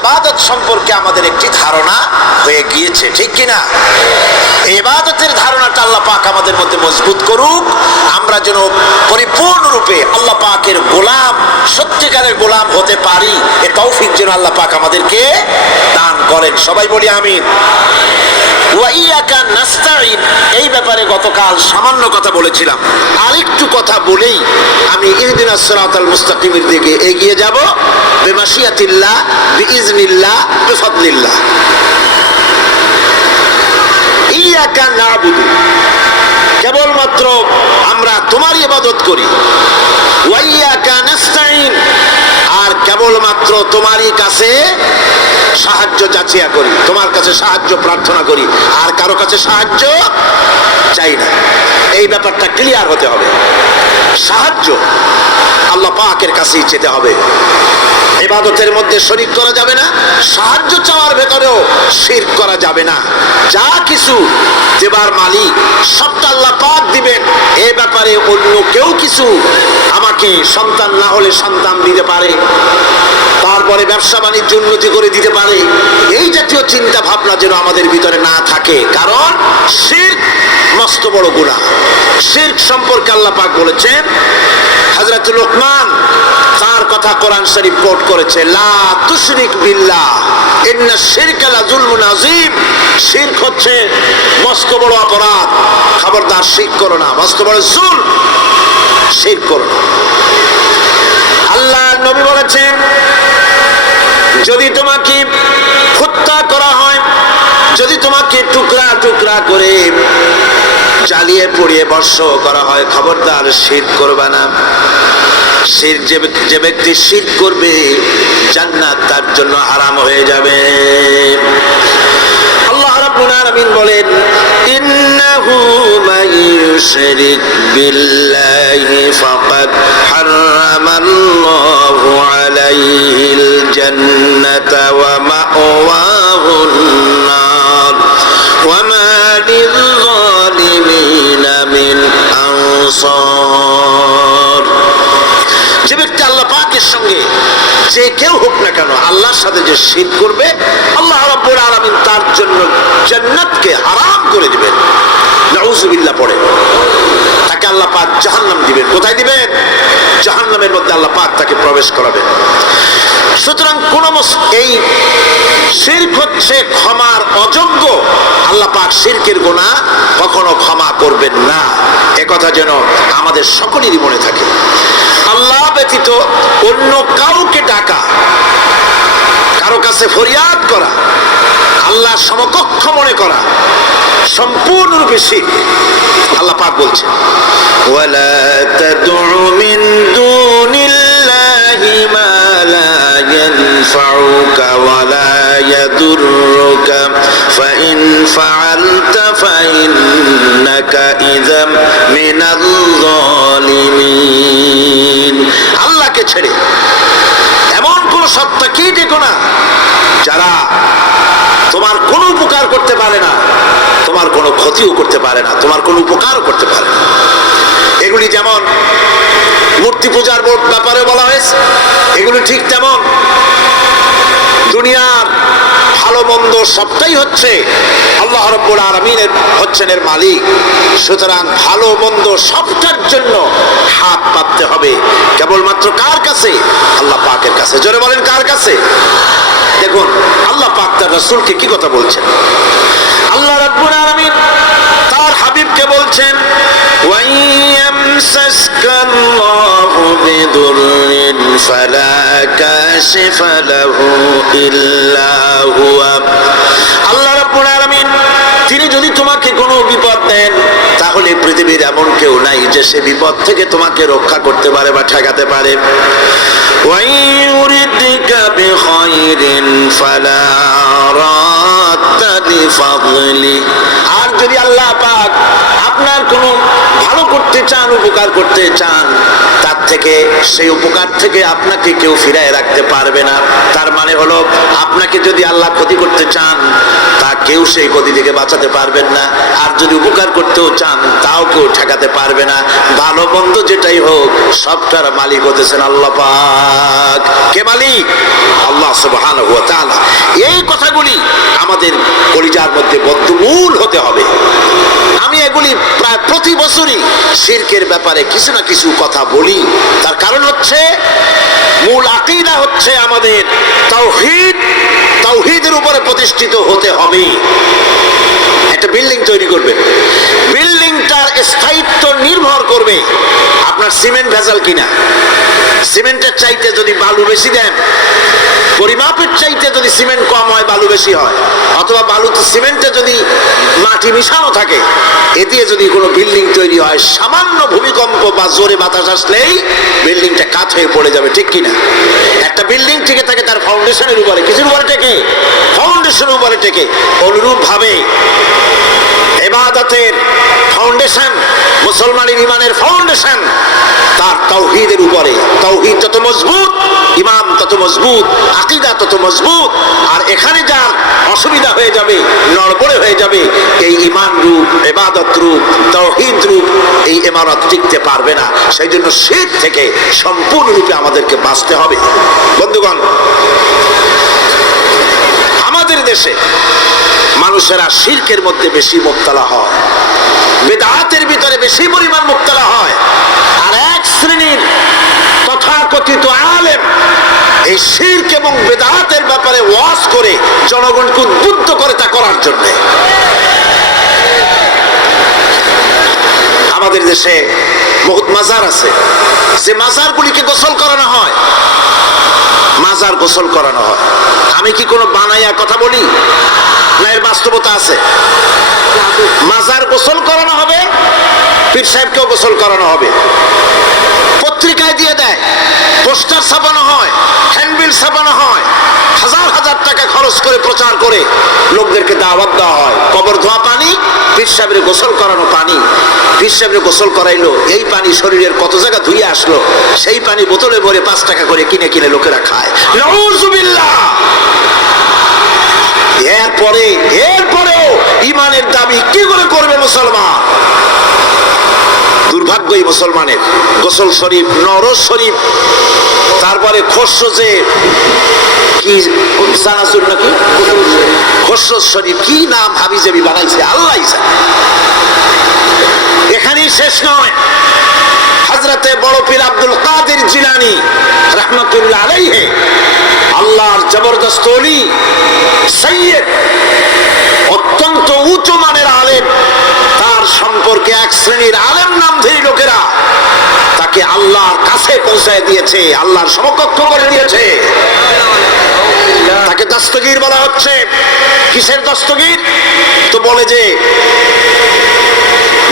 ইবাদত সম্পর্কে আমাদের একটি ধারণা হয়ে গিয়েছে, ঠিক কিনা? এই ইবাদতের ধারণাটা আল্লাহ পাক আমাদের মধ্যে মজবুত করুক, আমরা যেন পরিপূর্ণরূপে আল্লাহ পাকের গোলাম, সত্যিকারের গোলাম হতে পারি। এ তৌফিক যেন আল্লাহ পাক আমাদেরকে দান করেন। সবাই বলি আমিন। ওয়া ইয়াকা নাস্তাঈন, এই ব্যাপারে গতকাল সামান্য কথা বলেছিলাম। আরেকটু কথা বলেই আমি ইহদিনাস সিরাতাল মুস্তাকিমের দিকে এগিয়ে যাব। বিমাশিয়াতিল্লাহ, বিইজনিল্লাহ, বিফাদলিল্লাহ। ইয়াকা নাবুদু, কেবলমাত্র আমরা তোমারই ইবাদত করি। ওয়া ইয়াকা নাস্তাঈন, আর কেবলমাত্র তোমারই কাছে সাহায্য যাচিয়া করি, তোমার কাছে সাহায্য প্রার্থনা করি, আর কারো কাছে সাহায্য চাই না। এই ব্যাপারটা ক্লিয়ার হতে হবে। সাহায্য আল্লাহ পাকের কাছেই চেতে হবে। ইবাদতের মধ্যে শরীক করা যাবে না, সাহায্য চাওয়ার ভেতরেও শিরক করা যাবে না। যা কিছু দেবার মালিক সবটা আল্লাহ পাক দিবেন। এই ব্যাপারে অন্য কেউ কিছু, আমাকে সন্তান না হলে সন্তান দিতে পারে, তারপরে ব্যবসা বাণিজ্য উন্নতি করে দিতে পারে, এই জাতীয় চিন্তা ভাবনা যেন আমাদের ভিতরে না থাকে। কারণ শিরক মস্ত বড় গুনাহ। শিরক সম্পর্কে আল্লাহ পাক বলেছেন, হযরত লুকমান তার কথা কোরআন শরীফ কোট করেছে, লা তুশরিক বিল্লাহ ইন্নাশ শিরকা লাযুলমুন আযীম। শিরক হচ্ছে মস্ত বড় অপরাধ, খবরদার শিরক করো না, মস্ত বড় জুলম, শিরক করো না। আল্লাহর নবী বলেছেন, যদি তোমাকে হত্যা করা হয়, যদি তোমাকে টুকরা টুকরা করে জ্বালিয়ে পুড়িয়ে ভস্ম করা হয়, খবরদার শিরক করবে না। শিরক, যে ব্যক্তি শিরক করবে জান্নাত তার জন্য হারাম হয়ে যাবে। আল্লাহ রাব্বুল আলামিন বলেন, ইন্নাহু মান ইউশরিক বিল্লাহি ফাকাদ হারামাল্লাহু আলাইহিল জান্নাতা ওয়া মাওয়াহুন নার ওয়া মা লিয-যালিমিনা মিন আনসার। যে ব্যক্তি আল্লাহ পাকের সঙ্গে, যে কেউ হোক না কেন, আল্লাহর সাথে যে শিরক করবে, আল্লাহ রাব্বুল আলামিন তার জন্য জান্নাতকে হারাম করে দিবেন। নাউযুবিল্লাহ পড়ে তাকে আল্লাহ পাক জাহান্নাম দিবেন। কোথায় দিবেন? জাহান্নামের মধ্যে আল্লাহ পাক তাকে প্রবেশ করাবেন। সুতরাং কোন এই শিরক হচ্ছে ক্ষমার অযোগ্য। আল্লাহ পাক শিরকের গুনাহ কখনো ক্ষমা করবেন না, একথা যেন আমাদের সকলেরই মনে থাকে। আল্লাহ ব্যতীত অন্য কাউকে ডাকা, কারো কাছে ফরিয়াদ করা, আল্লাহ সমকক্ষ মনে করা সম্পূর্ণরূপে শিরক। আল্লাহ পাক বলছেন, ওয়ালা তাদউ মিন দুনিল্লাহি মা লা ইয়ানফাউকা ওয়ালা ইয়াদুররুকা ফাইন ফাআলতা ফাইন্নাকা ইযাম মিনাল যালিমিন। আল্লাহকে ছেড়ে এমন কোন সত্তাকে ডেকো না যারা তোমার কোনো উপকার করতে পারে না, তোমার কোনো ক্ষতিও করতে পারে না, তোমার কোনো উপকারও করতে পারে না। এগুলি যেমন মূর্তি পূজার ব্যাপারে বলা হয়েছে, এগুলি ঠিক তেমন দুনিয়ার ভালো মন্দ সবটাই হচ্ছে আল্লাহ রাব্বুল আলামিনের হচ্ছেন এর মালিক। সুতরাং ভালো মন্দ সবটার জন্য হাত পাততে হবে কেবলমাত্র কার কাছে? আল্লাহ পাকের কাছে। জোরে বলেন, কার কাছে? দেখুন আল্লাহ পাক তার রাসূলকে কি কথা বলছেন। আল্লাহ রাব্বুল আলামিন তার হাবিবকে বলছেন, ওয়া ইয়ামসাসকাল্লাহু বিদুররিন ফালা কাশিফা লাহু ইল্লা হুয়া। আল্লাহ রাব্বুল আলামিন তিনি যদি তোমাকে কোনো বিপদ দেন, তাহলে পৃথিবীর এমন কেউ নাই যে সে বিপদ থেকে তোমাকে রক্ষা করতে পারে বা ঠেকাতে পারে। ওয়া ইউরিদকা বিখাইরিন ফালা রাদ্দা لفضله আর যদি আল্লাহ পাক আপনার কোনো ভালো করতে চান, উপকার করতে চান, তার থেকে সেই উপকার থেকে আপনাকে কেউ ফিরায় রাখতে পারবে না। তার মানে হলো আপনাকে যদি আল্লাহ ক্ষতি করতে চান, তা কেউ সেই ক্ষতি থেকে বাঁচাতে পারবেন না। আর যদি উপকার করতেও চান, তাও কেউ ঠেকাতে পারবে না। ভালো মন্দ যেটাই হোক, সবটার মালিক হতেছেন আল্লাহ পাক। কে মালিক? আল্লাহ সুবহানাহু ওয়া তাআলা। এই কথাগুলি আমাদের কলিজার মধ্যে বদ্ধমূল হতে হবে। আমি এগুলি প্রায় প্রতি বছরই শিরকের ব্যাপারে কিছু না কিছু কথা বলি। তার কারণ হচ্ছে মূল আকীদা হচ্ছে আমাদের তাওহীদ। তাওহীদের উপরে প্রতিষ্ঠিত হতে হবে। একটা বিল্ডিং তৈরি করবেন, বিল্ডিংটার স্থায়িত্ব নির্ভর করবে আপনার সিমেন্ট ভেজাল কিনা। সিমেন্টের চাইতে যদি বালু বেশি দেন, পরিমাপের চাইতে যদি সিমেন্ট কম হয় বালু বেশি হয়, অথবা বালুতে সিমেন্টে যদি মাটি মিশানো থাকে, এ দিয়ে যদি কোনো বিল্ডিং তৈরি হয়, সামান্য ভূমিকম্প বা জোরে বাতাস আসলেই বিল্ডিংটা কাত হয়ে পড়ে যাবে, ঠিক কিনা? একটা বিল্ডিং টিকে থাকে তার ফাউন্ডেশনের উপরে, কিছুর উপরে টেকে, ফাউন্ডেশনের উপরে টেকে। অনুরূপ ভাবে ইবাদতের ফাউন্ডেশন, মুসলমানের ইমানের ফাউন্ডেশন তার তাওহীদের উপরে। তাওহীদ যত মজবুত, ইমান তত মজবুত, আকীদা তত মজবুত। আর এখানে যার অসুবিধা হয়ে যাবে, নড়বড়ে হয়ে যাবে, এই ইমান রূপ, ইবাদত রূপ, তাওহীদ রূপ এই ইমারত টিকতে পারবে না। সেই জন্য শিরক থেকে সম্পূর্ণরূপে আমাদেরকে বাঁচতে হবে। বন্ধুগণ, আমাদের দেশে মানুষেরা শিরকের মধ্যে বেশি মুবতালা হয়, বিদআতের ভিতরে বেশি পরিমাণ মুবতালা হয়। আর এক শ্রেণীর তথাকথিত আলেম এই শিরক এবং বিদআতের ব্যাপারে ওয়াজ করে জনগণকে উদ্বুদ্ধ করে তা করার জন্য। আমাদের দেশে বহুত মাজার আছে, যে মাজারগুলিকে গোসল করানো হয়, মাজার গোসল করানো হয়। আমি কি কোনো বানাইয়া কথা বলি না? এর বাস্তবতা আছে। মাজার গোসল করানো হবে, পীর সাহেবকেও গোসল করানো হবে। পত্রিকায় দিয়ে দেয়, পোস্টার ছাপানো হয়, হ্যান্ডবিল ছাপানো হয়, হাজার হাজার টাকা খরচ করে প্রচার করে লোকদেরকে দাওয়াত দেওয়া হয়। কবর ধোয়া পানি, পীর সাহেবের গোসল করানো পানি। পীর সাহেবের গোসল করাইলো, এই পানি শরীরের কত জায়গা ধুয়ে আসলো, সেই পানি বোতলে ভরে 5 টাকা করে কিনে কিনে লোকেরা খায়। নাউযুবিল্লাহ। এরপরেও ইমানের দাবি কি করে করবে মুসলমান? দুর্ভাগ্য এই মুসলমানের। গোসল শরীফ, নরজ শরীফ, তারপরে খসরুজে কি জানাজুর নাকি খসরুজ শরীফ, কি নাম হাবিজাবি বানাইছে আল্লাহই জানে। এখানেই শেষ নয়। হযরতে বড় পীর আব্দুল কাদের জিলানী রাহমাতুল্লাহ আলাইহি, আল্লাহর জবরদস্ত ওলি, সাইয়্যিদ, অত্যন্ত উঁচু মানের আলেম। তার সম্পর্কে এক শ্রেণীর আলেম নামধারী লোকেরা তাকে আল্লাহর কাছে পৌঁছায় দিয়েছে, আল্লাহর সমকক্ষ করে দিয়েছে। তাকে দস্তগীর বলা হচ্ছে। কিসের দস্তগীর? তো বলে যে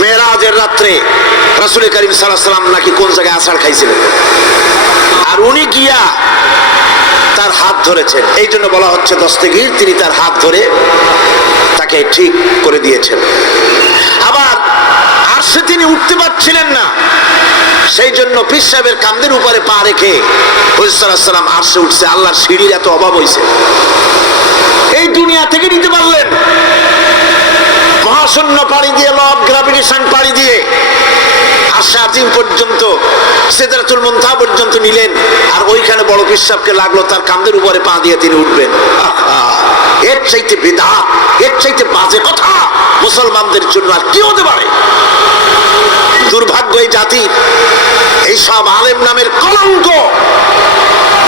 মেরাজের রাত্রে রাসূল করিম সাল্লাল্লাহু আলাইহি ওয়াসাল্লাম নাকি কোন জায়গায় আছাড় খাইছিলেন, আর উনি গিয়া তার হাত ধরেছেন, এই জন্য বলা হচ্ছে দস্তগীর। তিনি তার হাত ধরে তাকে ঠিক করে দিয়েছেন। আবার আরশে তিনি উঠতে পারছিলেন না, সেই জন্য পীর সাহেবের কাঁধের উপরে পা রেখে হুজুর সাল্লাল্লাহু আলাইহি ওয়াসাল্লাম আরশে উঠছে। আল্লাহর সিঁড়ির এত অভাব হয়েছে, এই দুনিয়া থেকে নিতে পারলেন। মহাশূন্য পাড়ি দিয়ে, ল অফ গ্র্যাভিটেশন পাড়ি দিয়ে আরশে আজিম পর্যন্ত, সিদরাতুল মুনতাহা পর্যন্ত নিলেন। আর ওইখানে বড় পীর সাহেবকে লাগলো তার কাঁধের উপরে পা দিয়ে তিনি উঠবেন। এর চাইতে বিদআত, এর চাইতে বাজে কথা মুসলমানদের জন্য আর কি হতে পারে? দুর্ভাগ্য এই জাতির, এই সব আলেম নামের কলঙ্ক,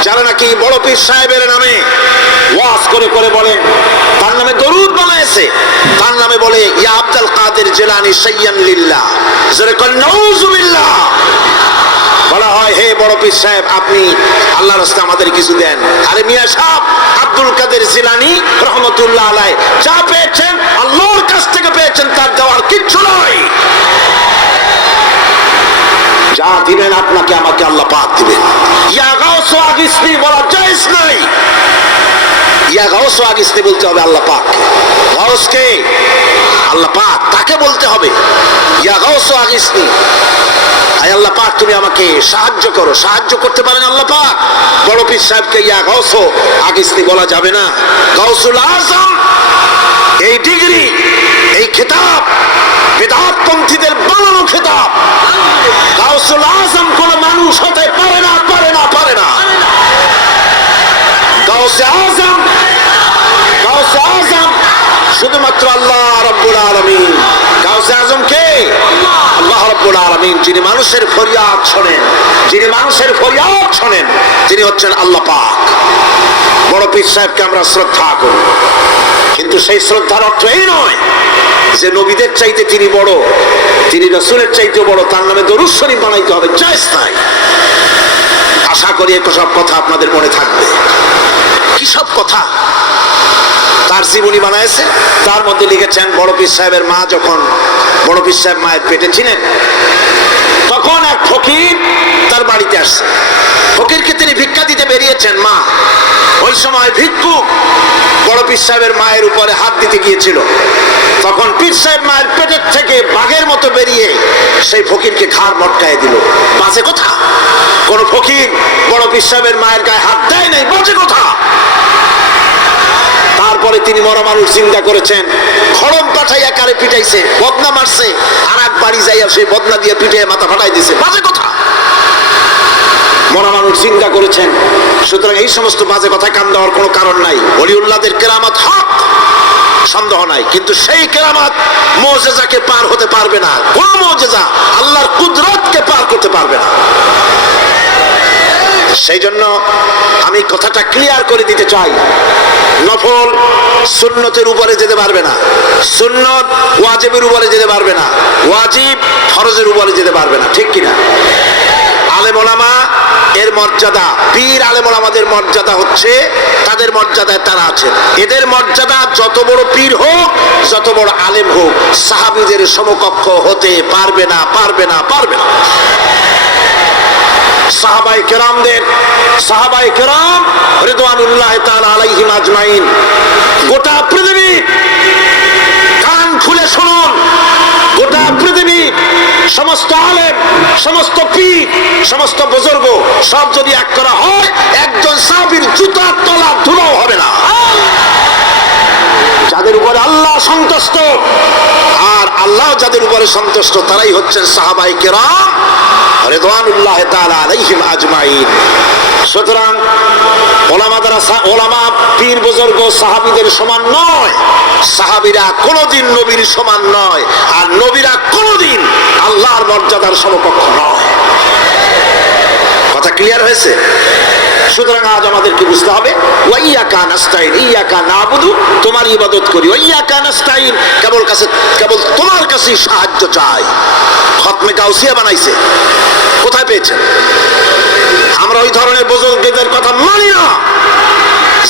যারা নাকি বড় পীর সাহেবের নামে ওয়াজ করে করে বলেন, তার নামে দরুদ বানাইছে, তার নামে বলে ইয়া আব্দুল কাদের জিলানী সাইয়্যান লিল্লাহ, জোরে কর নাউযুবিল্লাহ। বলা হয়, হে বড় পীর সাহেব, আপনি আল্লাহর রাস্তায় আমাদের কিছু দেন। আরে মিয়া সাহেব, আব্দুল কাদের জিলানী রহমতুল্লাহ আলাইহি যা পেয়েছেন আল্লাহর কাছ থেকে পেয়েছেন, তার দেওয়ার কিচ্ছু নয়। যা দিবেন আপনাকে আমাকে আল্লাহ পাক দিবেন। ইয়া গাউস আগিসনি বলা জায়েজ নাই, ইয়া গাউস আগিসনি বলতে হবে আল্লাহ পাক। গাউসকে আল্লাহ পাক, তাকে বলতে হবে ইয়া গাউস আগিসনি, আয় আল্লাহ পাক তুমি আমাকে সাহায্য করো। সাহায্য করতে পারেন আল্লাহ পাক। বড় পীর সাহেবকে ইয়া গাউস আগিসনি বলা যাবে না। গাউসুল আজম এই ডিগ্রি, এই খেতাব বিদআত পন্থীদের বানানো খেতাব। গাউসুল আজম কোন মানুষ হতে পারে না, পারে না, পারে না। গাউসে আজম, গাউসে আজম শুধুমাত্র আল্লাহ রাব্বুল আলামিন। গাউসে আজম কে? আল্লাহ রাব্বুল আলামিন, যিনি মানুষের ফরিয়াদ শোনেন, যিনি মানুষের ফরিয়াদ শোনেন, তিনি হচ্ছেন আল্লাহ পাক। বড় পীর সাহেবকে আমরা শ্রদ্ধা করি, কিন্তু সেই শ্রদ্ধার অর্থ এই নয় যে নবীদের চাইতে তিনি বড়, তিনি রাসূলের চাইতে বড়, তার নামে দরুদ শরীফ বানাইতে হবে, জায়েজ নাই। আশা করি এসব কথা আপনাদের মনে থাকবে। কি সব কথা তার জীবনী বানাইছে, তার মধ্যে লিখেছেন বড় পীর সাহেবের মা যখন, বড় পীর সাহেব মায়ের পেটে ছিলেন, তখন এক ফকির তার বাড়িতে আসছে। ফকিরকে তিনি ভিক্ষা দিতে বেরিয়েছেন মা। ওই সময় ভিক্ষুক বড় পীর সাহেবের মায়ের উপরে হাত দিতে গিয়েছিল। তখন পীর সাহেব মায়ের পেটের থেকে বাঘের মতো বেরিয়ে সেই ফকিরকে ঘাড় মটকায় দিল। বাজে কথা। কোন ফকির বড় পীর সাহেবের মায়ের গায়ে হাত দেয় নাই, বাজে কথা। তারপরে তিনি মরা মানুষ চিন্তা করেছেন, খড়ম পাঠাইয়া কারে পিটাইছে, বদনা মারছে, আর এক বাড়ি যাইয়া সেই বদনা দিয়ে পিটিয়ে মাথা ফাটাই দিছে, বাজে কথা। মরা মানুষ চিন্তা করেছেন। সুতরাং এই সমস্ত বাজে কথায় কান দেওয়ার কোনো কারণ নাই। ওলিউল্লাহদের কেরামত হক, সন্দেহ নাই, কিন্তু সেই কেরামত মুজিজাকে পার হতে পারবে না। কোন মুজিজা আল্লাহর কুদরতকে পার করতে পারবে না। সেই জন্য আমি কথাটা ক্লিয়ার করে দিতে চাই, নফল সুন্নতের উপরে যেতে পারবে না, সুন্নত ওয়াজিবের উপরে যেতে পারবে না, ওয়াজিব ফরজের উপরে যেতে পারবে না, ঠিক কিনা? আলেম ওলামা এর মর্যাদা, পীর আলেম ওলামাদের মর্যাদা হচ্ছে তাদের মর্যাদায় তারা আছেন। এদের মর্যাদা যত বড় পীর হোক, যত বড় আলেম হোক, সাহাবীদের সমকক্ষ হতে পারবে না, পারবে না, পারবে না। সাহাবায়ে কেরামদের, সাহাবায়ে কেরাম রিদওয়ানুল্লাহ তাআলা আলাইহিম আজমাইন, গোটা পৃথিবী কান খুলে শুনুন, গোটা পৃথিবী সমস্ত আলেম, সমস্ত পীর, সমস্ত বুজুর্গ সব যদি এক করা হয়, একজন সাহাবীর জুতার তলা ধুলাও হবে না। যাদের উপরে আল্লাহ সন্তুষ্ট, আর আল্লাহ যাদের উপরে সন্তুষ্ট, তারাই হচ্ছেন সাহাবায়ে কেরাম রিদওয়ানুল্লাহ তাআলা আলাইহিম আজমাইন। সুতরাং ওলামা পীর বুজুর্গ সাহাবীদের সমান নয়, সাহাবীরা কোনোদিন নবীর সমান নয়, আর নবীরা কোনোদিন আল্লাহর মর্যাদার সমকক্ষ নয়। কথা ক্লিয়ার হয়েছে? সুতরাং আজ আমাদেরকে বুঝতে হবে, ওয়াইয়াকা নাস্তাইন, ইয়াকা নাবুদু, তোমার ইবাদত করি, ওয়াইয়াকা নাস্তাইন, কেবল তোমার কাছেই সাহায্য চাই। খতমে গাউসিয়া বানাইছে, কোথায় পেয়েছেন? আমরা ওই ধরনের বুজুর্গদের কথা মানি না।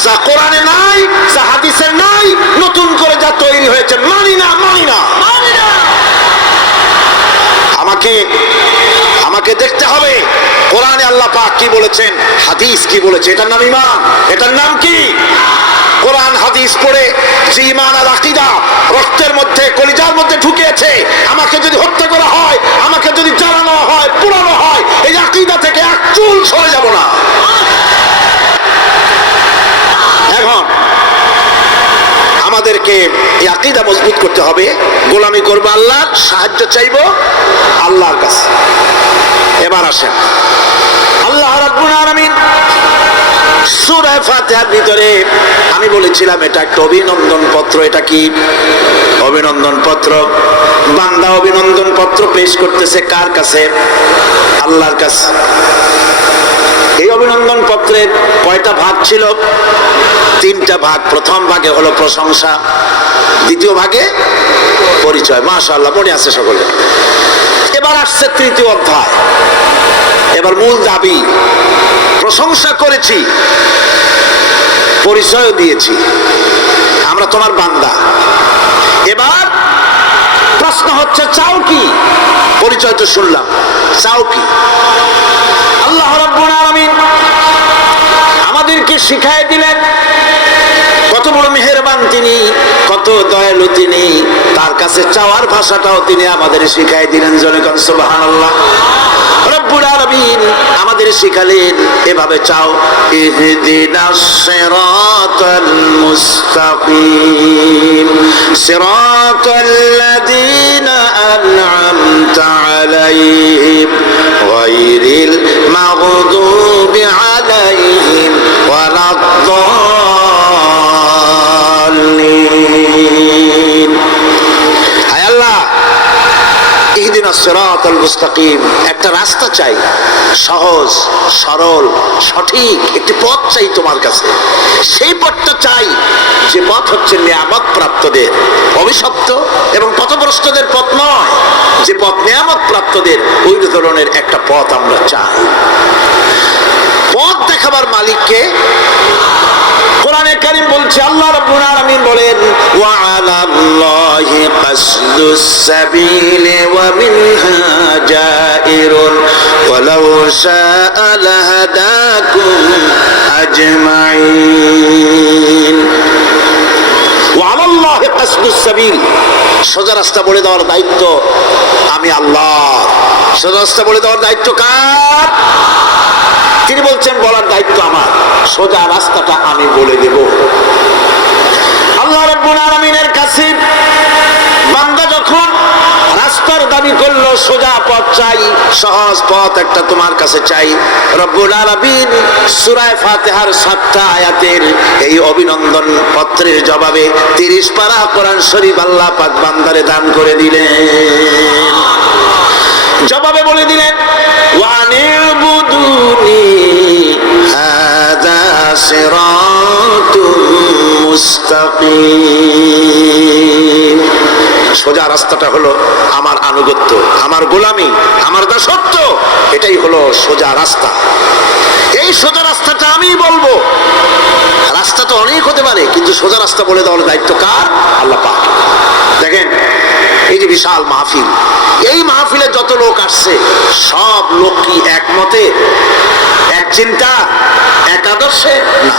যা কোরআনে নাই, যা হাদিসে নাই, নতুন করে যা তৈরি হয়েছে, মানি না, মানি না, মানি না। আমাকে দেখতে হবে কোরআনে আল্লাহ পাক কি বলেছেন, হাদিস কি বলেছে। এটার নাম ঈমান, এটার নাম কি? কোরআন হাদিস পড়ে যে ঈমান আর আকীদা রক্তের মধ্যে, কলিজার মধ্যে ঢুকেছে, আমাকে যদি হত্যা করা হয়, আমাকে যদি জ্বালানো হয়, পোড়ানো হয়, এই আকীদা থেকে এক চুল সরে যাব না। এখন আমাদেরকে এই আকীদা মজবুত করতে হবে। গোলামি করব আল্লাহর, সাহায্য চাইব আল্লাহর কাছে। এবার আসেন, আল্লাহ রাব্বুল আলামিন সূরা ফাতিহার ভিতরে আমি বলেছিলাম এটা একটা অভিনন্দন পত্র। এটা কি অভিনন্দন পত্র? বান্দা অভিনন্দন পত্র পেশ করতেছে কার কাছে? আল্লাহর কাছে। এই অভিনন্দন পত্রের কয়টা ভাগ ছিল? তিনটা ভাগ। প্রথম ভাগে হলো প্রশংসা, দ্বিতীয় ভাগে পরিচয়। মাশাআল্লাহ, মনে আছে সকলে। এবার আসছে তৃতীয় অধ্যায়। এবার মূল দাবি, প্রশংসা করেছি, পরিচয় দিয়েছি, আমরা তোমার বান্দা। এবার প্রশ্ন হচ্ছে, চাও কি? পরিচয় তো শুনলাম, চাও কি? আল্লাহ রাব্বুল আলামিন আমাদেরকে শিখায় দিলেন তিনি, কত দয়ালু তিনি, তার কাছে চাওয়ার ভাষাটাও তিনি আমাদের শিখাই দিলেন। জনগণ সুবহানাল্লাহ। রব্বুল আলামিন আমাদের শিখালেন এভাবে চাও, ইহদিনাস সিরাতাল মুস্তাকিম সিরাতাল্লাযীনা আন'আমতা আলাইহিম গায়রিল মাগদুবি আলাইহিম ওয়ালাদ-দাল্লিন। হায় আল্লাহ, ইহদিনাস সিরাতাল মুস্তাকিম, একটা রাস্তা চাই, সহজ সরল সঠিক একটি পথ চাই তোমার কাছে। সেই পথটা চাই যে পথ হচ্ছে নিয়ামত প্রাপ্তদের, অভিশপ্ত এবং পথভ্রষ্টদের পথ নয়। যে পথ নিয়ামত প্রাপ্তদের, ওই ধরনের একটা পথ আমরা চাই। পথ দেখাবার মালিককে কোরআনে কারীম বলছে, আল্লাহ রাব্বুল আলামিন বলেন, ওয়া আলাল্লাহি কাসদুস সাবিলি ওয়া মিনহা জাইরুন ওয়ালাউ শাআ লাহাদাকুম আজমাইন। ওয়া আলাল্লাহি কাসদুস সাবিল, সোজা রাস্তা বলে দেওয়ার দায়িত্ব আমি আল্লাহ। সোজা রাস্তা বলে দেওয়ার দায়িত্ব কার? তিনি বলছেন বলার দায়িত্ব আমার, সোজা রাস্তাটা আমি বলে দেব। আল্লাহ রাব্বুল আলামিনের কাছে বান্দা যখন রাস্তার দাবি করলো, সোজা পথ চাই, সহজ পথ একটা তোমার কাছে চাই, রব্বুল আলামিন সূরা ফাতিহার 7টা আয়াতের এই অভিনন্দন পত্রের জবাবে 30 পারা কোরআন শরীফ আল্লাহ পাক বান্দারে দান করে দিলেন। জবাবে বলে দিলেন, ওয়ানিবুদুনি হাযা সিরাতুম মুস্তাকিম। সোজা রাস্তাটা হলো আমার আনুগত্য, আমার গোলামি, আমার দাসত্ব, এটাই হলো সোজা রাস্তা। এই সোজা রাস্তাটা আমি বলবো। রাস্তা তো অনেক হতে পারে, কিন্তু সোজা রাস্তা বলে দেওয়ার দায়িত্ব কার? আল্লাহ পাক। দেখেন, এই যে বিশাল মাহফিল, এই মাহফিলে যত লোক আসছে, সব লোক কি একমতে, এক চিন্তা, এক আদর্শে? না।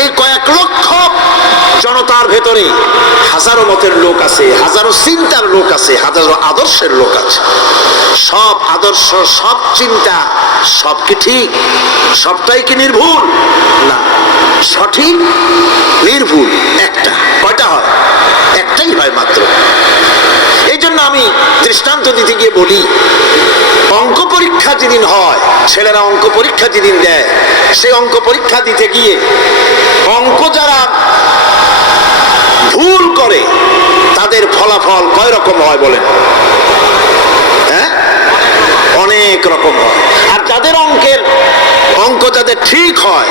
এই কয়েক লক্ষ জনতার ভেতরে হাজারো মতের লোক আছে, হাজারো চিন্তার লোক আছে, হাজারো আদর্শের লোক আছে। সব আদর্শ, সব চিন্তা, সব কি ঠিক? সবটাই কি নির্ভুল? না। সঠিক নির্ভুল একটা। কয়টা হয়? একটাই হয় মাত্র। এই জন্য আমি দৃষ্টান্ত দিতে গিয়ে বলি, অঙ্ক পরীক্ষা যেদিন হয়, ছেলেরা অঙ্ক পরীক্ষা যেদিন দেয়, সেই অঙ্ক পরীক্ষা দিতে গিয়ে অঙ্ক যারা ভুল করে তাদের ফলাফল কয় রকম হয় বলেন? হ্যাঁ, অনেক রকম হয়। আর যাদের অঙ্ক যাদের ঠিক হয়,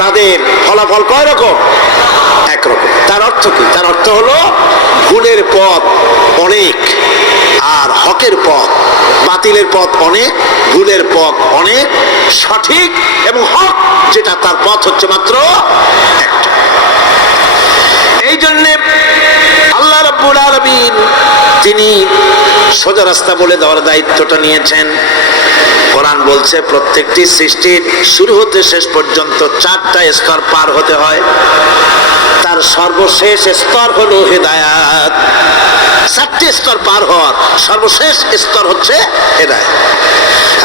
তাদের ফলাফল কয় রকম? একরকম। তার অর্থ কি? তার অর্থ হলো ভুলের পথ অনেক, আর হকের পথ, বাতিলের পথ অনেক, ভুলের পথ অনেক, সঠিক এবং হক যেটা, তার পথ হচ্ছে মাত্র একটা। এই জন্যে আল্লাহ রাব্বুল আলামিন তিনি সোজা রাস্তা বলে দেওয়ার দায়িত্বটা নিয়েছেন। কোরআন বলছে প্রত্যেকটি সৃষ্টির শুরু হতে শেষ পর্যন্ত 4টা স্তর পার হতে হয়। তার সর্বশেষ স্তর হলো হেদায়াত। 4টি স্তর পার হওয়ার সর্বশেষ স্তর হচ্ছে হেদায়াত।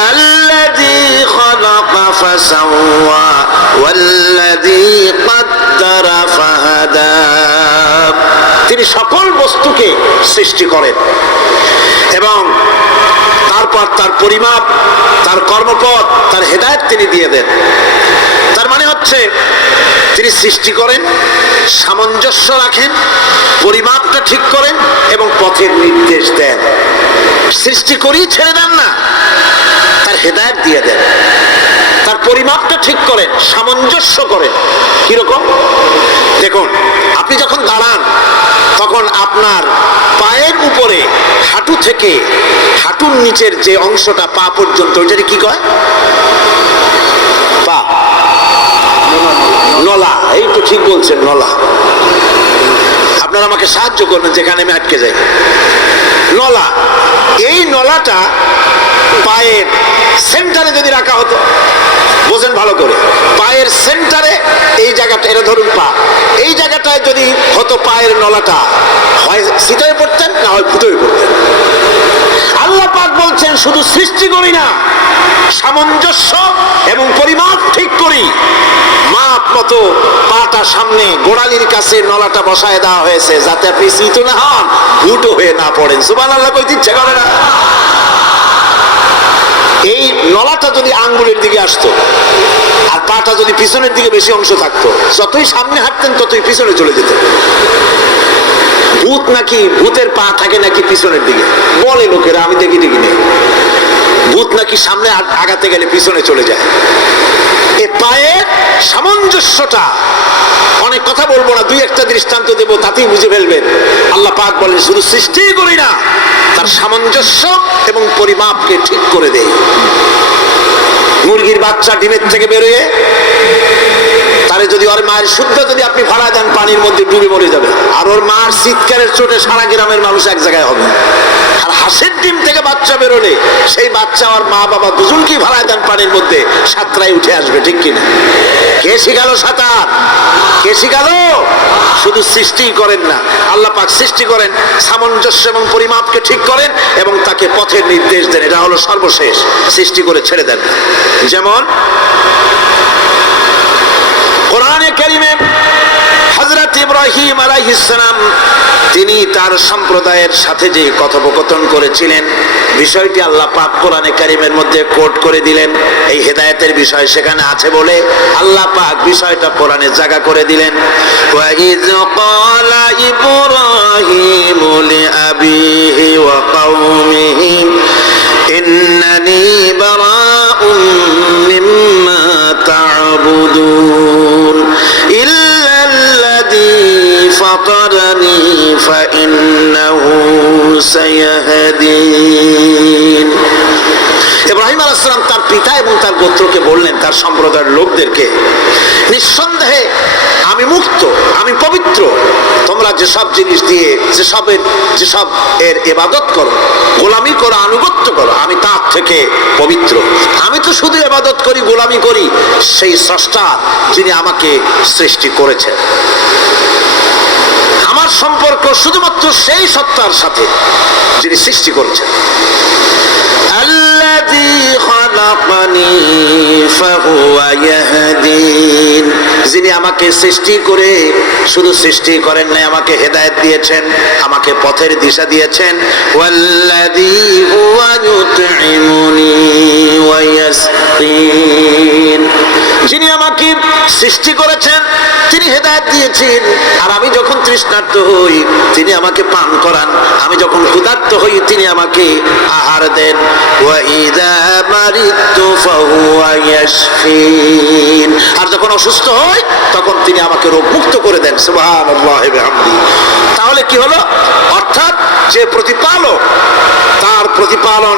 আল্লাযী খালাকা ফাসাওয়া ওয়াল্লাযী কাদ্দারা ফাহাদা। তিনি সকল বস্তুকে সৃষ্টি করেন এবং তারপর তার পরিমাপ, তার কর্মপথ, তার হেদায়েত তিনি দিয়ে দেন। তার মানে হচ্ছে তিনি সৃষ্টি করেন, সামঞ্জস্য রাখেন, পরিমাপটা ঠিক করেন এবং পথের নির্দেশ দেন। সৃষ্টি করেই ছেড়ে দেন না, তার হেদায়েত দিয়ে দেন। তার পরিমাপটা ঠিক করেন, সামঞ্জস্য করেন। কিরকম? দেখুন, আপনি যখন দাঁড়ান তখন আপনার পায়ের উপরে হাঁটু থেকে হাঁটুর নিচের যে অংশটা পা পর্যন্ত, ওইটাকে কি কয়? পা, নলা। এই তো ঠিক বলছেন, নলা। আপনারা আমাকে সাহায্য করবেন যেখানে আমি আটকে যাই। নলা, এই নলাটা পায়ের সেন্টারে যদি রাখা হতো, বোঝেন ভালো করে, পায়ের সেন্টারে এই জায়গাটা, এটা ধরুন পা, এই জায়গাটা জায়গায় যদি হতো পায়ের নলাটা, হয় সিটায় পড়তেন না হয় ফুটোয় পড়তেন। আল্লাহ পাক বলছেন শুধু সৃষ্টি করি না, সামঞ্জস্য এবং পরিমাপ ঠিক করি। মাপ মতো পাটা সামনে গোড়ালির কাছে নলাটা বসায় দেওয়া হয়েছে, যাতে আপনি চিত না হন, ভুটো হয়ে না পড়েন। সুবহানাল্লাহ কইতে ইচ্ছে করে না? এই নলাটা যদি আঙ্গুলের দিকে আসতো আর পাটা যদি পিছনের দিকে বেশি অংশ থাকতো, যতই সামনে হাঁটতেন ততই পিছনে চলে যেতেন। ভূত নাকি, ভূতের পা থাকে নাকি পিছনের দিকে, বলে লোকেরা, আমি দেখি নেই। ভূত নাকি সামনে আগাতে গেলে পিছনে চলে যায়। এ পায়ের সামঞ্জস্যটা, অনেক কথা বলবো না, দুই একটা দৃষ্টান্ত দেব, তাতেই বুঝে ফেলবেন। আল্লাহ পাক বলেন শুধু সৃষ্টি করি না, তার সামঞ্জস্য এবং পরিমাপকে ঠিক করে দেয়। মুরগির বাচ্চা ডিমের থেকে বেরোয়, তারে যদি ওর মায়ের শুদ্ধ যদি আপনি ভাড়া দেন, পানির মধ্যে ডুবে মরে যাবে। আর ওর মার চিৎকারের চোটে সারা গ্রামের মানুষ এক জায়গায় হবে। আর হাঁসের ডিম থেকে বাচ্চা বেরোলে সেই বাচ্চা ওর মা বাবা দুজনকেই ভাড়া দেন পানির মধ্যে, সাঁতরায় উঠে আসবে, ঠিক কিনা? কে শিখাল সাঁতার? কে শিখাল? শুধু সৃষ্টি করেন না, আল্লাহ পাক সৃষ্টি করেন, সামঞ্জস্য এবং পরিমাপকে ঠিক করেন এবং তাকে পথের নির্দেশ দেন। এটা হলো সর্বশেষ, সৃষ্টি করে ছেড়ে দেন না। যেমন কোরআনে কারিমে হযরত ইব্রাহিম আলাইহিস সালাম তিনি তার সম্প্রদায়ের সাথে যে কথোপকথন করেছিলেন, বিষয়টি আল্লাহ পাক কোরআনে কারিমের মধ্যে কোট করে দিলেন। এই হেদায়েতের বিষয় সেখানে আছে বলে আল্লাহ পাক বিষয়টা কোরআনে জায়গা করে দিলেন। ওয়া ইয ক্বালা ইব্রাহিমু লিআবিহি ওয়া কওমিহি ইন্নানি বারাউম মিম্মা তা'বুদুন ইল্লাল্লাযী ফাতারানি ফাইন্নাহু সায়াহদিন। ইব্রাহিম আলাইহিস সালাম তার পিতা এবং তার গোত্রকে বললেন, তার সম্প্রদায়ের লোকদেরকে, নিঃসন্দেহে আমি মুক্ত, আমি পবিত্র। তোমরা যেসব জিনিস দিয়ে যেসব এর ইবাদত করো, গোলামি করো, আনুগত্য করো, আমি তার থেকে পবিত্র। আমি তো শুধু ইবাদত করি, গোলামি করি সেই স্রষ্টা যিনি আমাকে সৃষ্টি করেছেন। আমার সম্পর্ক শুধুমাত্র সেই সত্তার সাথে যিনি সৃষ্টি করেছেন। আল্লাযী খালাকানি ফাহুয়া ইয়াহদিন, যিনি আমাকে সৃষ্টি করে শুধু সৃষ্টি করেন নাই, আমাকে হেদায়েত দিয়েছেন, আমাকে পথের দিশা দিয়েছেন। ওয়াল্লাযী হুয়া ইউতঈমুনি ওয়া ইয়াসকিন, যিনি আমাকে সৃষ্টি করেছেন, তিনি হেদায়েত দিয়েছেন। আর আমি যখন তৃষ্ণার্ত হই তিনি আমাকে পান করান, আমি যখন ক্ষুধার্ত হই তিনি আমাকে আহার দেন। ওয়া ইযা মারিদতু ফাহুয়া ইয়াশফিন, আর যখন অসুস্থ হই তখন তিনি আমাকে রোগ মুক্ত করে দেন। সুবহানাল্লাহি ওয়া বিহামদিহি। তাহলে কি হলো? অর্থাৎ যে প্রতিপালক, তার প্রতিপালন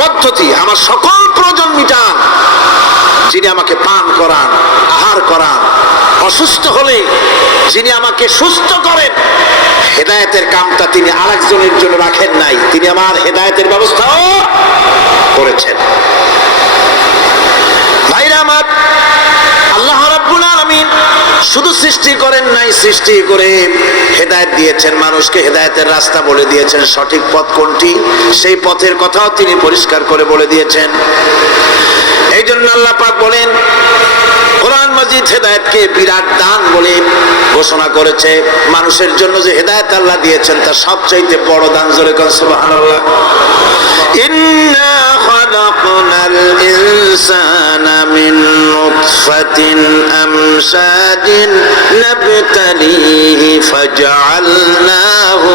পদ্ধতি আমার সকল প্রয়োজন মিটান, যিনি আমাকে পান করান, আহার করান, অসুস্থ হলে যিনি আমাকে সুস্থ করেন। হেদায়েতের কামটা তিনি আরেকজনের জন্য রাখেন নাই, তিনি আমার হেদায়েতের ব্যবস্থাও করেছেন। ভাইরা আমার, আল্লাহ রাব্বুল আলামিন শুধু সৃষ্টি করেন নাই, সৃষ্টি করে হেদায়েত দিয়েছেন, মানুষকে হেদায়েতের রাস্তা বলে দিয়েছেন। সঠিক পথ কোনটি সেই পথের কথাও তিনি পরিষ্কার করে বলে দিয়েছেন। এই জন্য আল্লাহ পাক বলেন, কোরআন মাজিদ হেদায়েতকে বিরাট দান বলে ঘোষণা করেছে। মানুষের জন্য যে হেদায়েত আল্লাহ দিয়েছেন তার সবচাইতে বড় দান। জোরে কোন সুবহানাল্লাহ। ইন্না খালাকনাল ইনসানা মিন নুতফাতিন আমশাজিন নাবতালিহি ফাজআলনাহু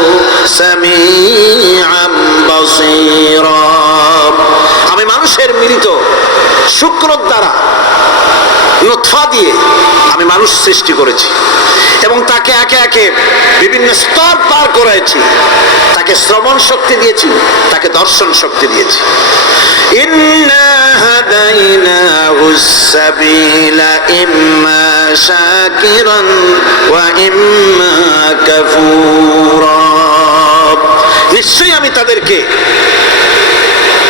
সামিআন বাসীরা। আমি মানুষের মিলিত শুক্র দ্বারা, নুতফা দিয়ে আমি মানুষ সৃষ্টি করেছি এবং তাকে একে একে বিভিন্ন স্তর পার করেছি। তাকে শ্রবণ শক্তি দিয়েছি, তাকে দর্শন শক্তি দিয়েছি। ইন্না হাদাইনাহুস সাবিলা ইম্মা শাকিরান ওয়া ইম্মা কাফুরা। নিশ্চয়ই আমি তাদেরকে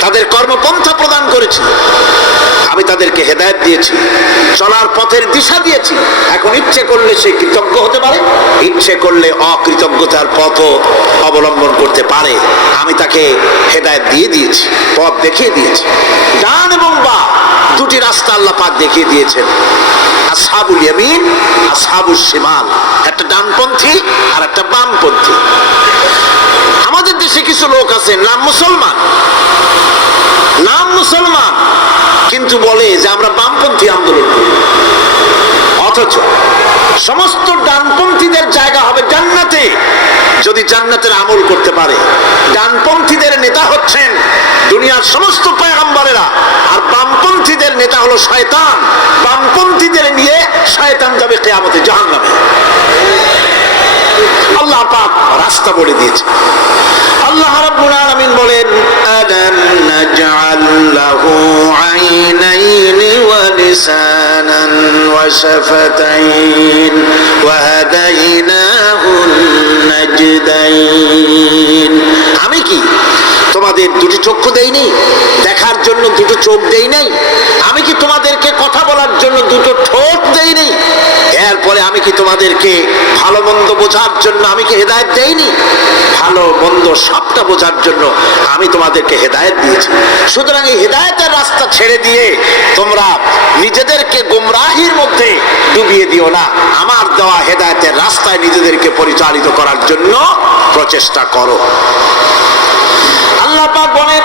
তাদের কর্মপন্থা প্রদান করেছি, আমি তাদেরকে হেদায়েত দিয়েছি, চলার পথের দিশা দিয়েছি। এখন ইচ্ছে করলে সে কৃতজ্ঞ হতে পারে, ইচ্ছে করলে অকৃতজ্ঞতার পথও অবলম্বন করতে পারে। আমি তাকে হেদায়েত দিয়ে দিয়েছি, পথ দেখিয়ে দিয়েছি। ডান এবং বাম দুটি রাস্তা আল্লাহ পাক দেখিয়ে দিয়েছেন। আসহাবুল ইয়ামিন, আসহাবুশ শিমাল, একটা ডানপন্থী আর একটা বামপন্থী। আমাদের দেশে কিছু লোক আছে নাম মুসলমান, কিন্তু বলে যে আমরা বামপন্থী আন্দোলন করি। অথচ সমস্ত ডানপন্থীদের জায়গা হবে জান্নাতে যদি জান্নাতের আমল করতে পারে। ডানপন্থীদের নেতা হচ্ছেন দুনিয়ার সমস্ত পয়গম্বরেরা, আর বামপন্থীদের নেতা হলো শয়তান। বামপন্থীদের নিয়ে শয়তান যাবে কিয়ামতে জাহান্নামে। আল্লাহ পাক রাস্তা বলে দিয়েছে। আল্লাহ রাব্বুল আলামিন বলেন, আলাম নাজআল লাহু আইনাইনি ওয়া লিসানান ওয়া শাফাতাইন ওয়া হাদাইনাহুন নাজদাইন। আমি কি তোমাদের দুটি চক্ষু দেইনি, দেখার জন্য দুটো চোখ দেই নাই? আমি কি তোমাদেরকে কথা বলার জন্য দুটো ঠোঁট দেই নাই? এরপরে আমি কি তোমাদেরকে ভালো মন্দ বোঝার জন্য আমি কি হেদায়েত দেইনি? ভালো মন্দ সবটা বোঝার জন্য আমি তোমাদেরকে হেদায়েত দিয়েছি। সুতরাং এই হেদায়েতের রাস্তা ছেড়ে দিয়ে তোমরা নিজেদেরকে গোমরাহির মধ্যে ডুবিয়ে দিও না। আমার দেওয়া হেদায়েতের রাস্তায় নিজেদেরকে পরিচালিত করার জন্য প্রচেষ্টা করো। আল্লাহ পাক বলেন,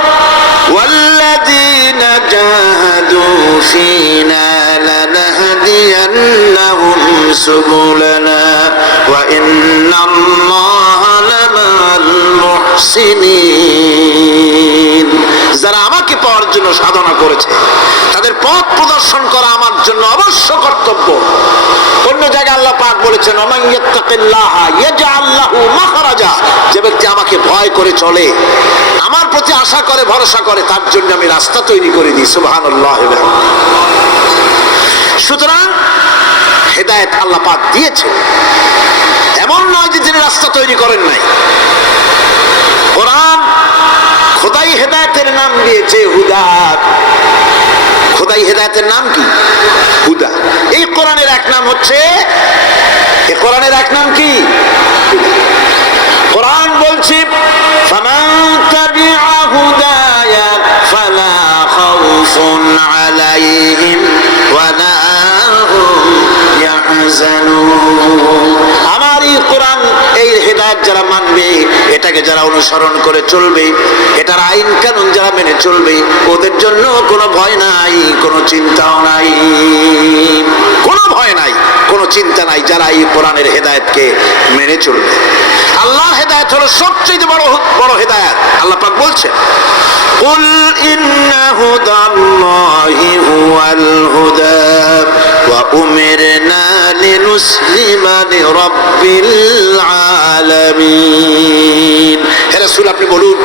ওয়াল্লাযীনা জাহাদু ফীনা লানাহদিয়ান্নাহুম সুবুলানা ওয়া ইন্নাল্লাহা লামাল মুহসিনিন। যারা আমাকে পাওয়ার জন্য সাধনা করেছে তাদের পথ প্রদর্শন করা আমার জন্য অবশ্য কর্তব্য। অন্য জায়গায় আল্লাহ পাক বলেছেন, ওমান ইয়াত্তাকিল্লাহা ইয়াজআল লাহু মাখরাজা। যে ব্যক্তি আমাকে ভয় করে চলে, আমার প্রতি আশা করে, ভরসা করে, তার জন্য আমি রাস্তা তৈরি করে দিই। সুবহানাল্লাহ। সুতরাং হেদায়েত আল্লাহ পাক দিয়েছে, এমন নয় যে তিনি রাস্তা তৈরি করেন নাই। কোরআন খোদাই হেদায়েতের নাম দিয়েছে হুদা। খোদাই হেদায়েতের নাম কি? হুদা। এই কোরআনের এক নাম হচ্ছে, এই কোরআনের এক নাম কি? কোরআন বলছে, ফামান তাবিআ হুদায়া ফালা খাউফুন আলাইহিম ওয়ালা হুম ইয়াহজানুন। আমার এই কোরআন, এই হেদায়েত যারা মানবে, এটাকে যারা অনুসরণ করে চলবে, এটার আইন কানুন যারা মেনে চলবে, ওদের জন্য কোনো ভয় নাই, কোনো চিন্তাও নাই, কোনো ভয় নাই, কোনো চিন্তা নাই যারা এই কোরআনের হেদায়েতকে মেনে চলবে। আল্লাহর হেদায়েত হলো সবচেয়ে বড় হেদায়েত। আল্লাহ পাক বলছেন, কুল ইন্না হুদাল্লাহি হুয়াল হুদা ওয়া উমিরনা লিনুসলিমা লিরাব্বিল আলামিন। হে রাসূল, আপনি বলুন,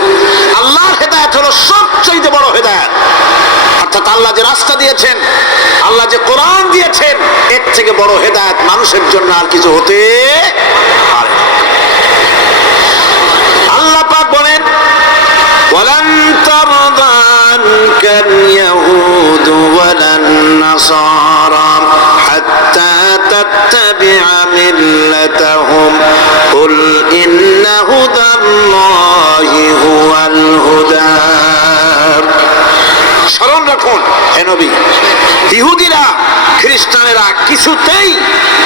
আল্লাহর হেদায়েত হলো সবচেয়ে বড় হেদায়েত। অর্থাৎ আল্লাহ যে রাস্তা দিয়েছেন, আল্লাহ যে কোরআন দিয়েছেন, এর থেকে বড় হেদায়েত মানুষের জন্য আর কিছু হতে পারে না। আল্লাহ পাক বলেন, ওয়ালান তারদা আনকাল ইয়াহুদু ওয়ালান নাসারা হাত্তা তাত্তাবিআ মিল্লাতাহুম কুল ইন্না হুদাল্লাহি হুয়াল হুদা। স্মরণ রাখুন হে নবী, ইহুদিরা, খ্রিস্টানেরা কিছুতেই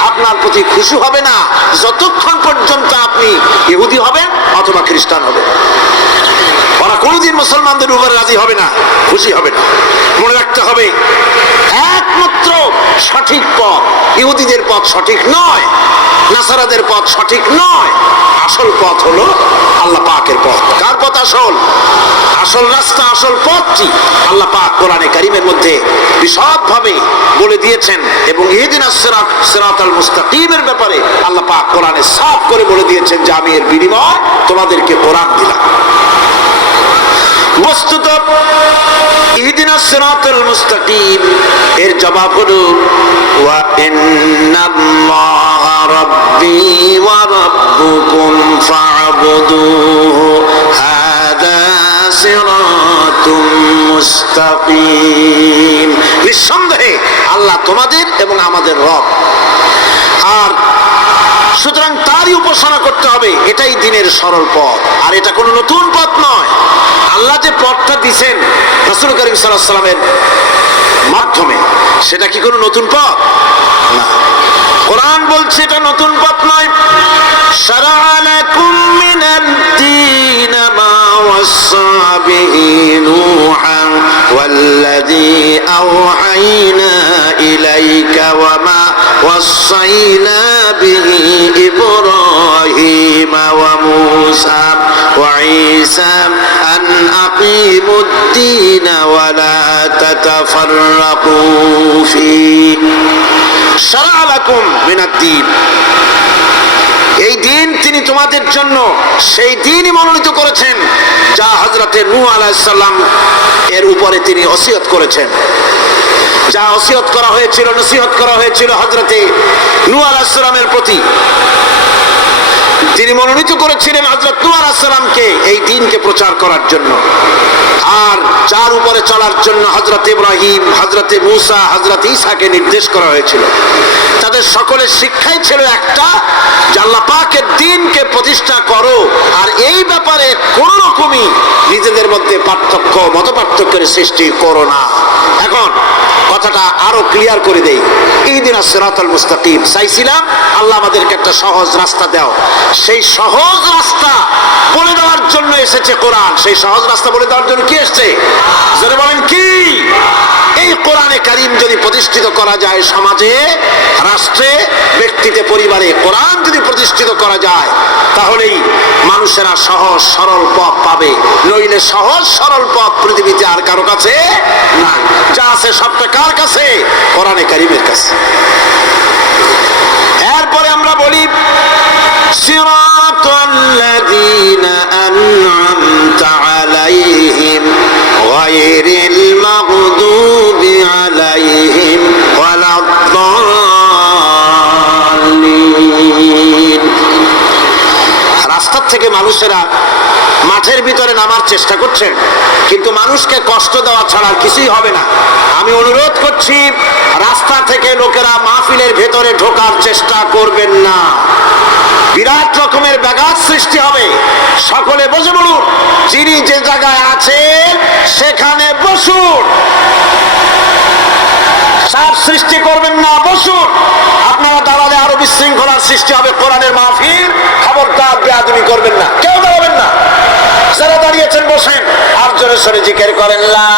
আপনার প্রতি খুশি হবে না যতক্ষণ পর্যন্ত আপনি ইহুদি হবেন অথবা খ্রিস্টান হবেন। ওরা কোনোদিন মুসলমানদের উপরে রাজি হবে না, খুশি হবে না। মনে রাখতে হবে, একমাত্র সঠিক পথ ইহুদিদের পথ সঠিক নয়, নাসারাদের পথ সঠিক নয়। আসল পথ হলো আল্লাহ পাকের পথ। কার পথ আসল? আসল রাস্তা, আসল পথটি আল্লাহ পাক কোরআনে কারীমের মধ্যে বিশদভাবে বলে দিয়েছেন। এবং ইহদিনাস সিরাতাল মুস্তাকিমের ব্যাপারে আল্লাহ পাক কোরআনে সাফ করে বলে দিয়েছেন যে আমি এর বিনিময়ে তোমাদেরকে কোরআন দিলাম। বস্তুত ইহদিনাস সিরাতাল মুস্তাকিম এর জবাব হলো ওয়া ইন্নাল্লাহা রাব্বি ওয়া রাব্বুকুম ফা'বুদুহু হাদা সিরাতুম মুস্তাকিম। নিঃসন্দেহে আল্লাহ তোমাদের এবং আমাদের রব। আর সুতরাং তারই উপাসনা করতে হবে, এটাই দ্বীনের সরল পথ। আর এটা কোনো নতুন পথ নয়। আল্লাহ যে পথটা দিয়েছেন রাসূল করিম সাল্লাল্লাহু আলাইহি ওয়াসাল্লামের মাধ্যমে, সেটা কি কোনো নতুন পথ না। কোরআন বলছে এটা নতুন পথ নয়। শারা'a লাকুম মিনাদ দীন মা ওয়াসা বিহি নূহান ওয়াল্লাযী আওহাইনা ইলাইকা ওয়া মা ওয়াসাইনা বিহি ইব্রাহিম ওয়া মূসা ওয়া ঈসা আন আকিমুদ দীন ওয়া লা তাতাফাররাকু ফীহি। শারা'a লাকুম মিনাদ দীন, এই দিন তিনি তোমাদের জন্য সেই দিনই মনোনীত করেছেন যা হযরতে নূহ আলাইহিস সালাম এর উপরে তিনি ওসিয়ত করেছেন। যা ওসিয়ত করা হয়েছিল, নসিহত করা হয়েছিল হযরতে নূহ আলাইহিস সালামের প্রতি, তিনি মনোনীত করেছিলেন হযরত নূহ আলাইহিস সালামকে এই দ্বীনকে প্রচার করার জন্য। আর যার উপরে চলার জন্য হযরত ইব্রাহিম, হযরত মূসা, হযরত ঈসাকে নির্দেশ করা হয়েছিল। তাদের সকলের শিক্ষাই ছিল একটা, যে আল্লাহ পাকের দ্বীনকে প্রতিষ্ঠা করো, আর এই ব্যাপারে কোন রকমই নিজেদের মধ্যে পার্থক্য, মত পার্থক্যের সৃষ্টি করো না। এখন কথাটা আরো ক্লিয়ার করে দেই। ইহদিনাস সিরাতাল মুস্তাকিম চাইছিলাম, আল্লাহ আমাদেরকে একটা সহজ রাস্তা দাও। সেই সহজ রাস্তা বলে দেওয়ার জন্য এসেছে কোরআন। সেই সহজ রাস্তা বলে দেওয়ার জন্য কি এসেছে? যারা বলেন কি, এই কোরআনে কারীম যদি প্রতিষ্ঠিত করা যায় সমাজে, রাষ্ট্রে, ব্যক্তিতে, পরিবারে, কোরআন যদি প্রতিষ্ঠিত করা যায়, তাহলেই মানুষেরা সহজ সরল পথ পাবে। নইলে সহজ সরল পথ পৃথিবীতে আর কারো কাছে নাই। যা আছে সবটা কার কাছে? কোরআনে কারীমের কাছে। এরপরে আমরা বলি সিরাতাল্লাযীনা আন'আমতা আলাইহিম গায়রিল মাগদুবি আলাইহিম ওয়ালাদ-দাল্লিন। রাস্তার থেকে মানুষেরা মাঠের ভিতরে নামার চেষ্টা করছেন, কিন্তু মানুষকে কষ্ট দেওয়া ছাড়া আর কিছুই হবে না। আমি অনুরোধ করছি, রাস্তা থেকে লোকেরা মাহফিলের ভেতরে ঢোকার চেষ্টা করবেন না। বিরাট রকমের ব্যাঘাত সৃষ্টি হবে। সকলে বসে পড়ুন, যিনি যে জায়গায় আছেন সেখানে বসুন। চাপ সৃষ্টি করবেন না, বসুন। আপনারা দাঁড়ালে আরো বিশৃঙ্খলার সৃষ্টি হবে। কোরআনের মাহফিল, খবরদার বেয়াদবি করবেন না, কেউ দাঁড়াবেন না। যারা দাঁড়িয়েছেন বসেন, আর জোরে সরে জিকির করেন লা